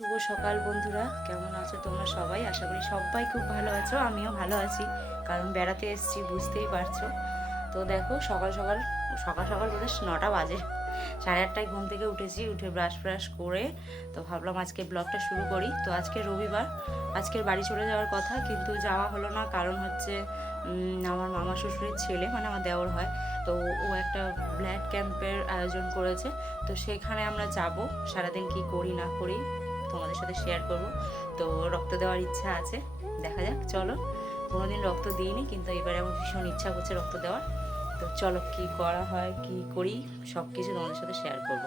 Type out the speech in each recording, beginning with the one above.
শুভ সকাল বন্ধুরা, কেমন আছো তোমরা সবাই? আশা করি সবাই খুব ভালো আছো, আমিও ভালো আছি, কারণ বেড়াতে এসেছি, বুঝতেই পারছ। তো দেখো, সকাল সকাল সকাল সকাল বলে নটা বাজে। সাড়ে আটটায় ঘুম থেকে উঠেছি, উঠে ব্রাশ ফ্রাশ করে, তো ভাবলাম আজকে ব্লগটা শুরু করি। তো আজকে রবিবার, আজকের বাড়ি চলে যাওয়ার কথা, কিন্তু যাওয়া হলো না, কারণ হচ্ছে আমার মামা শ্বশুরের ছেলে মানে আমার দেওর হয়, তো ও একটা ব্লাড ক্যাম্পের আয়োজন করেছে, তো সেখানে আমরা যাব, সারাদিন কি করি না করি। তোমাদের সাথে শেয়ার করব। তো রক্ত দেওয়ার ইচ্ছা আছে, দেখা যাক, চলো। কোনোদিন রক্ত দিইনি, কিন্তু এবারে আমার ভীষণ ইচ্ছা করছে রক্ত দেওয়ার। তো চলো, কি করা হয়, কি করি সব কিছু তোমাদের সাথে শেয়ার করব।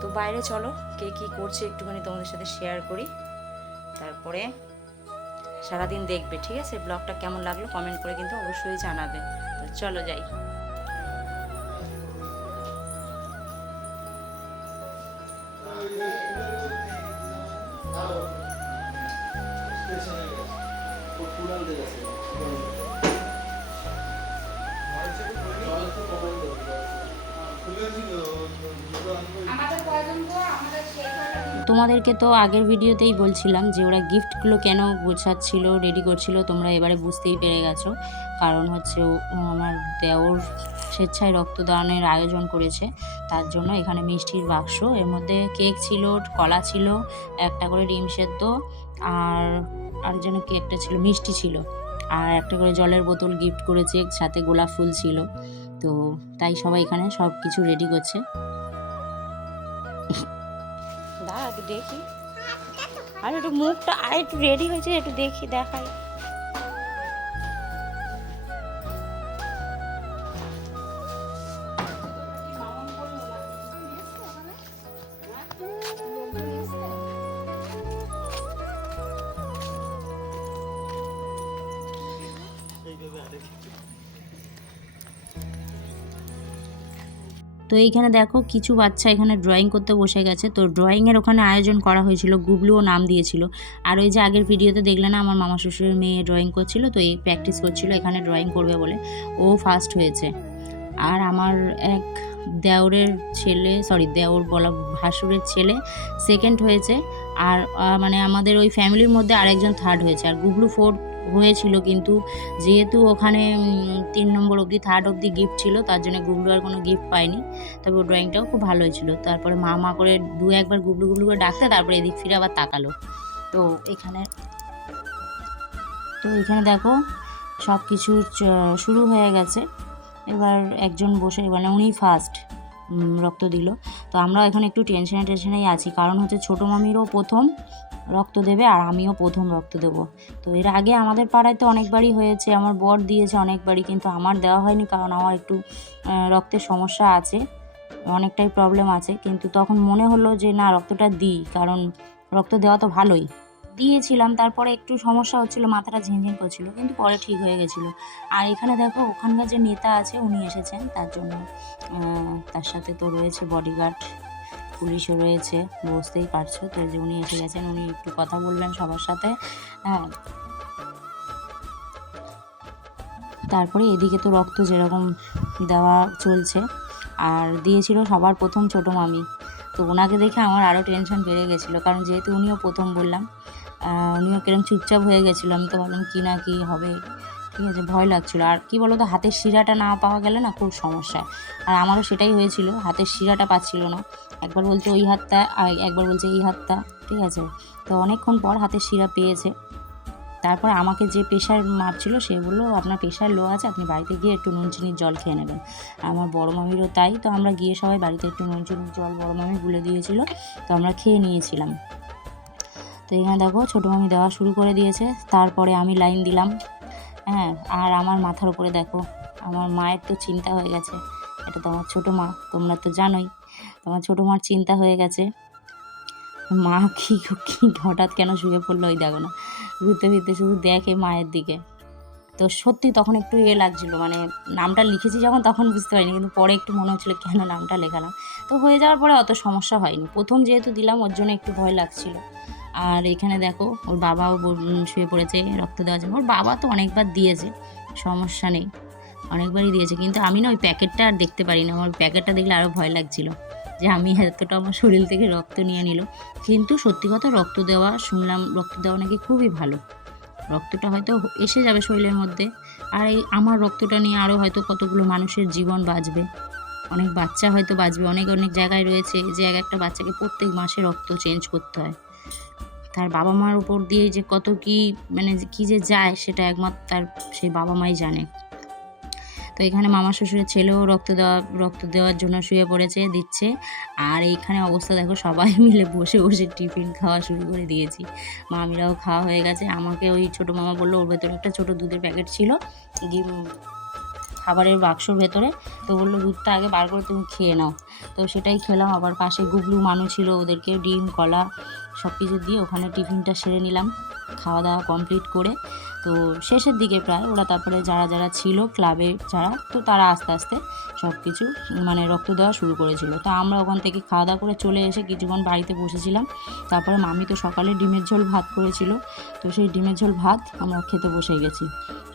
তো বাইরে চলো, কে কি করছে একটুখানি তোমাদের সাথে শেয়ার করি। তারপরে সারাদিন দেখবে, ঠিক আছে? ব্লগটা কেমন লাগল কমেন্ট করে কিন্তু অবশ্যই জানাবে। তো চলো যাই। তোমাদেরকে তো আগের ভিডিওতেই বলছিলাম যে ওরা গিফটগুলো কেন গোছাচ্ছিল রেডি করছিল, তোমরা এবারে বুঝতেই পেরে গেছো। কারণ হচ্ছে আমার দেওর স্বেচ্ছায় রক্তদানের আয়োজন করেছে। তার জন্য এখানে মিষ্টির বাক্স, এর মধ্যে কেক ছিল, কলা ছিল, একটা করে ডিম সেদ্ধ, আর আর যেন কি একটা ছিল, মিষ্টি ছিল। আর একটা করে জলের বোতল গিফট করেছে, সাথে গোলাপ ফুল ছিল। তো তাই সবাই এখানে সব কিছু রেডি করছে দেখি। আর, একটু মুখটা আর একটু রেডি হয়েছে, একটু দেখি, দেখাই। তো এইখানে দেখো কিছু বাচ্চা এখানে ড্রয়িং করতে বসে গেছে। তো ড্রয়িংয়ের ওখানে আয়োজন করা হয়েছিল, গুবলুও নাম দিয়েছিল। আর ওই যে আগের ভিডিওতে দেখলে না, আমার মামা শ্বশুরের মেয়ে ড্রয়িং করছিল, তো এই প্র্যাকটিস করছিল, এখানে ড্রয়িং করবে বলে। ও ফার্স্ট হয়েছে। আর আমার এক দেওরের ছেলে সরি দেওর বলা ভাসুরের ছেলে সেকেন্ড হয়েছে। আর মানে আমাদের ওই ফ্যামিলির মধ্যে আরেকজন থার্ড হয়েছে। আর গুগলু ফোর্থ হয়েছিল কিন্তু যেহেতু ওখানে তিন নম্বর অবধি থার্ড অবধি গিফট ছিল, তার জন্য গুগলু আর কোনো গিফট পায়নি তবে ওর ড্রয়িংটাও খুব ভালো হয়েছিল। তারপরে মা মা করে দু একবার গুবলু গুবলু করে ডাকতে, তারপরে এদিক ফিরে আবার তাকালো। তো এখানে তো এখানে দেখো সব কিছু শুরু হয়ে গেছে। এবার একজন বসে মানে উনি ফার্স্ট রক্ত দিল। তো আমরা এখন একটু টেনশনে টেনশনেই আছি। কারণ হচ্ছে ছোটো মামিরও প্রথম রক্ত দেবে আর আমিও প্রথম রক্ত দেব। তো এর আগে আমাদের পাড়ায় তো অনেকবারই হয়েছে, আমার বর দিয়েছে অনেকবারই, কিন্তু আমার দেওয়া হয়নি কারণ আমার একটু রক্তের সমস্যা আছে, অনেকটাই প্রবলেম আছে। কিন্তু তখন মনে হলো যে না, রক্তটা দিই, কারণ রক্ত দেওয়া তো ভালোই। দিয়েছিলাম, তারপরে একটু সমস্যা হচ্ছিল, মাথাটা ঝিনঝিন করছিল, কিন্তু পরে ঠিক হয়ে গেছিল। আর এখানে দেখো, ওখানকার যে নেতা আছে, উনি এসেছেন, তার জন্য তার সাথে তো রয়েছে বডিগার্ড পুলিশও রয়েছে, বুঝতেই পারছ। তো যে উনি এসে গেছেন, উনি একটু কথা বলবেন সবার সাথে। হ্যাঁ। তারপরে এদিকে তো রক্ত যেরকম দেওয়া চলছে, আর দিয়েছিল সবার প্রথম ছোটো মামি। তো ওনাকে দেখে আমার আরও টেনশন বেড়ে গেছিল, কারণ যেহেতু উনিও প্রথম বললাম উনিও কিরম চুপচাপ হয়ে গেছিল, আমি তো ভাবলাম কী না কী হবে। ঠিক আছে, ভয় লাগছিল। আর কি বলতো, হাতের শিরাটা না পাওয়া গেলে না খুব সমস্যা। আর আমারও সেটাই হয়েছিল, হাতের শিরাটা পাচ্ছিল না। একবার বলছে ওই হাতটা, আর একবার বলছে এই হাতটা, ঠিক আছে? তো অনেকক্ষণ পর হাতের শিরা পেয়েছে। তারপরে আমাকে যে প্রেশার মাপছিল, সে বলল, আপনার প্রেশার লো আছে, আপনি বাড়িতে গিয়ে একটু নুন চিনির জল খেয়ে নেবেন। আমার বড় মামিরও তাই, তো আমরা গিয়ে সবাই বাড়িতে একটু নুন চিনির জল বড় মামি গুলে দিয়েছিল, তো আমরা খেয়ে নিয়েছিলাম। তো এখানে দেখো, ছোটো মামি দেওয়া শুরু করে দিয়েছে। তারপরে আমি লাইন দিলাম। হ্যাঁ আর আমার মাথার উপরে দেখো, আমার মায়ের তো চিন্তা হয়ে গেছে। এটা তো আমার ছোটো মা, তোমরা তো জানোই। তোমার ছোটো মার চিন্তা হয়ে গেছে। মা কি কি হঠাৎ কেন শুয়ে পড়ল ওই দেখো না। ঘুরতে ফিরতে শুধু দেখে মায়ের দিকে। তো সত্যি তখন একটু ইয়ে লাগছিল মানে নামটা লিখেছি যখন তখন বুঝতে পারিনি, কিন্তু পরে একটু মনে হচ্ছিল কেন নামটা লেখালাম তো হয়ে যাওয়ার পরে অত সমস্যা হয়নি। প্রথম যেহেতু দিলাম, ওর জন্য একটু ভয় লাগছিল। আর এখানে দেখো, ওর বাবাও শুয়ে পড়েছে রক্ত দেওয়ার জন্য। ওর বাবা তো অনেকবার দিয়েছে, সমস্যা নেই। অনেকবারই দিয়েছে, কিন্তু আমি না ওই প্যাকেটটা আর দেখতে পারি না। আমার প্যাকেটটা দেখলে আরও ভয় লাগছিল যে আমি এতটা আমার শরীর থেকে রক্ত নিয়ে নিল। কিন্তু সত্যি কথা রক্ত দেওয়া, শুনলাম রক্ত দেওয়া নাকি খুবই ভালো। রক্তটা হয়তো এসে যাবে শরীরের মধ্যে। আর এই আমার রক্তটা নিয়ে আরও হয়তো কতগুলো মানুষের জীবন বাঁচবে। অনেক বাচ্চা হয়তো বাঁচবে। অনেক অনেক জায়গায় রয়েছে যে এক একটা বাচ্চাকে প্রত্যেক মাসে রক্ত চেঞ্জ করতে হয়। তার বাবা মার উপর দিয়ে যে কত কি মানে কি যে যায়, সেটা একমাত্র তার সেই বাবা মাই জানে। তো এখানে মামা শ্বশুরের ছেলেও রক্ত দেওয়া, রক্ত দেওয়ার জন্য শুয়ে পড়েছে, দিচ্ছে। আর এইখানে অবস্থা দেখো, সবাই মিলে বসে বসে টিফিন খাওয়া শুরু করে দিয়েছি। মামিরাও খাওয়া হয়ে গেছে। আমাকে ওই ছোটো মামা বলল, ওর ভেতরে একটা ছোটো দুধের প্যাকেট ছিল খাবারের বাক্সর ভেতরে। তো বলল, দুধটা আগে বার করে তুমি খেয়ে নাও। তো সেটাই খেলাম। আবার পাশে গুবলু মানুষ ছিল, ওদেরকে ডিম, কলা সব কিছু দিয়ে ওখানে টিফিনটা সেরে নিলাম খাওয়া দাওয়া কমপ্লিট করে। তো শেষের দিকে প্রায় ওরা তারপরে যারা যারা ছিল ক্লাবে যারা, তো তারা আস্তে আস্তে সব কিছু মানে রক্ত দেওয়া শুরু করেছিল। তো আমরা ওখান থেকে খাওয়া দাওয়া করে চলে এসে কিছুক্ষণ বাড়িতে বসেছিলাম। তারপরে মামি তো সকালে ডিমের ঝোল ভাত করেছিল। তো সেই ডিমের ঝোল ভাত আমরা খেতে বসে গেছি।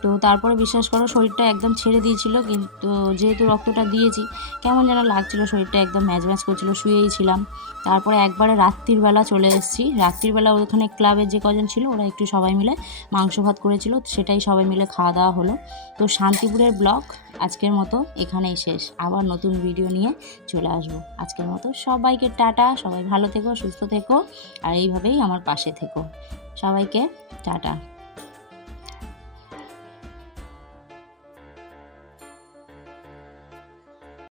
তো তারপরে বিশ্বাস করো, শরীরটা একদম ছেড়ে দিয়েছিল, কিন্তু যেহেতু রক্তটা দিয়েছি, কেমন যেন লাগছিল শরীরটা একদম ম্যাচ ম্যাচ করছিল, শুয়েই ছিলাম। তারপরে একবারে রাত্রির বেলা চলে এসেছি। রাত্রির বেলা ওখানে ক্লাবের যে কজন ছিল, ওরা একটু সবাই মিলে মাংস ভাত করেছিল, সেটাই সবাই মিলে খাওয়া দাওয়া হলো। তো শান্তিপুরের ব্লগ আজকের মতো এখানেই শেষ। আবার নতুন ভিডিও নিয়ে চলে আসব। আজকের মতো সবাইকে টাটা, সবাই ভালো থেকো, সুস্থ থেকো, আর এইভাবেই আমার পাশে থেকো। সবাইকে টাটা।